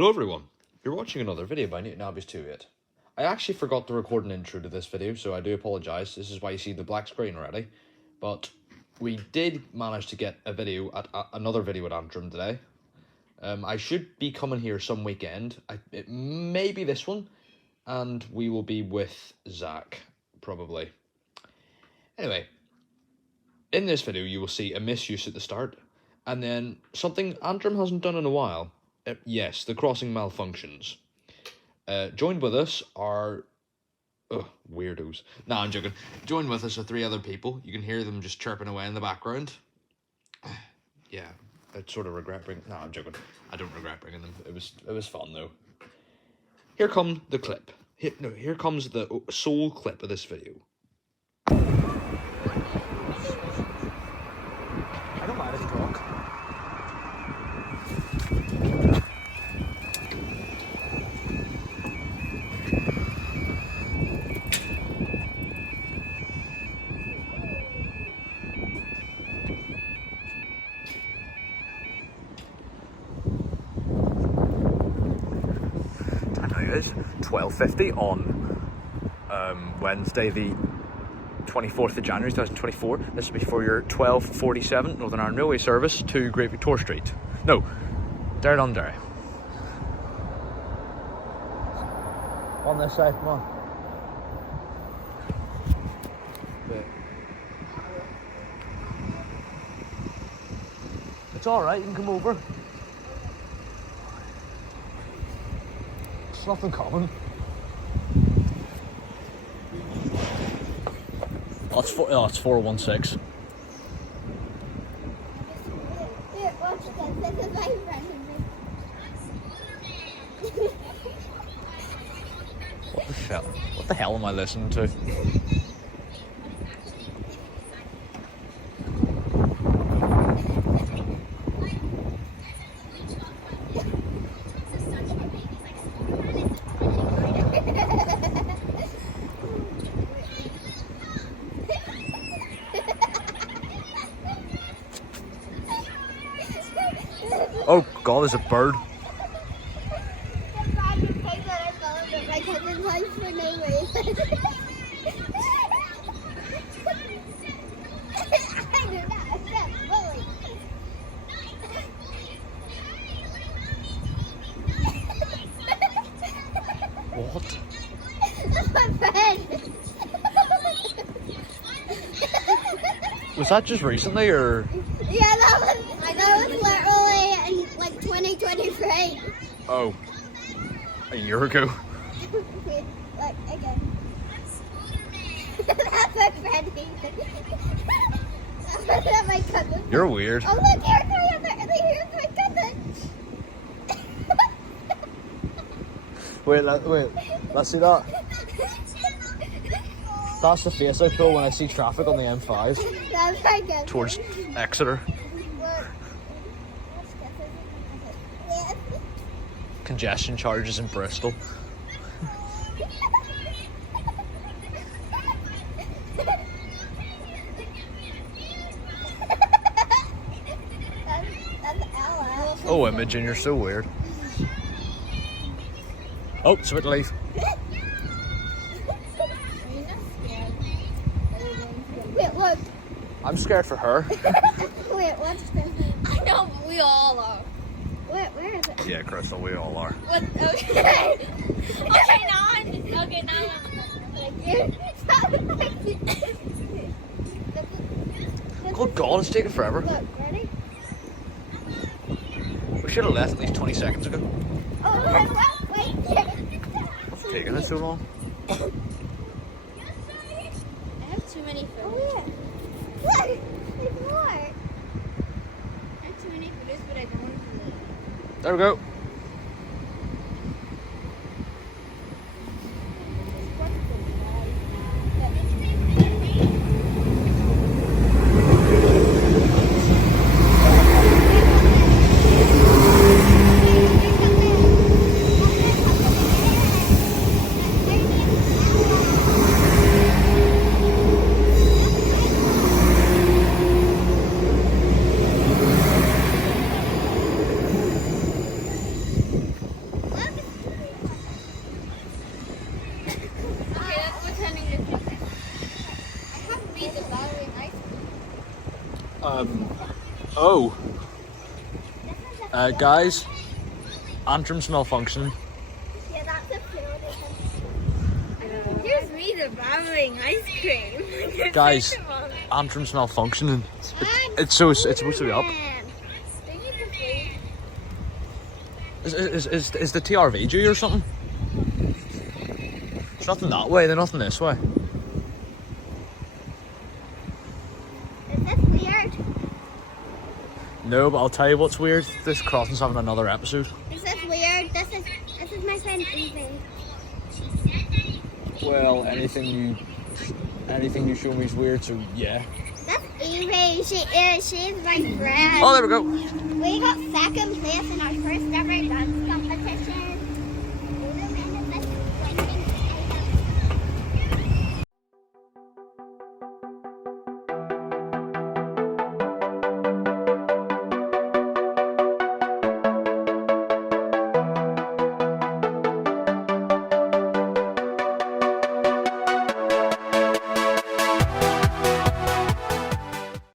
Hello everyone, you're watching another video by NewtonAbbeys28. I actually forgot to record an intro to this video, so I do apologise. This is why you see the black screen already. But we did manage to get a video at another video at Antrim today. I should be coming here some weekend. It may be this one, and we will be with Zach, probably. Anyway, in this video you will see a misuse at the start, and then something Antrim hasn't done in a while. Yes, the crossing malfunctions. Joined with us are... weirdos. Nah, I'm joking. Joined with us are 3 other people. You can hear them just chirping away in the background. Yeah, I sort of regret bringing... Nah, I'm joking. I don't regret bringing them. It was fun, though. Here comes the clip. Here comes the sole clip of this video. I don't mind if you talk. Is 12:50 on Wednesday the 24th of January 2024. This will be for your 12:47 Northern Ireland Railway service to Great Victoria Street. No, Derry. On this side, come on. Wait. It's alright, you can come over. It's nothing common. Oh, it's 416. What the hell am I listening to? Oh God, there's a bird. What? Was that just recently, or? Yeah, that was literally in like 2023. Oh, a year ago. Like again. That's my friend. That's my cousin. You're weird. Oh look, here's my cousin. Wait, let's see that. That's the face I feel when I see traffic on the M5 That's my cousin. towards Exeter. Congestion charges in Bristol. Oh, Imogen, you're so weird. Oh, it's about to leave. Wait, look. I'm scared for her. Wait, what's this? I know, but we all are. Where is it? Yeah, Crystal, we all are. What? Okay. Okay, now Good God, it's taking forever. Look, ready? We should have left at least 20 seconds ago. Oh, wait. What's taking us so long? I have too many photos. Oh, yeah. Look, there's more. I have too many photos, but I don't want to. There we go. me the battling ice Oh. Guys, Antrim's malfunctioning. Yeah, that's a field. Here's me the battling ice cream. Guys, Antrim's malfunctioning. It's supposed to be up. Is the TRV due or something? There's nothing that way, there's nothing this way. Is this weird? No, but I'll tell you what's weird. This crossing's having another episode. Is this weird? This is my friend Ethan. Well, anything you show me is weird, so yeah. That's Eve. She's my friend. Oh, there we go. We got second place in our first ever dance competition.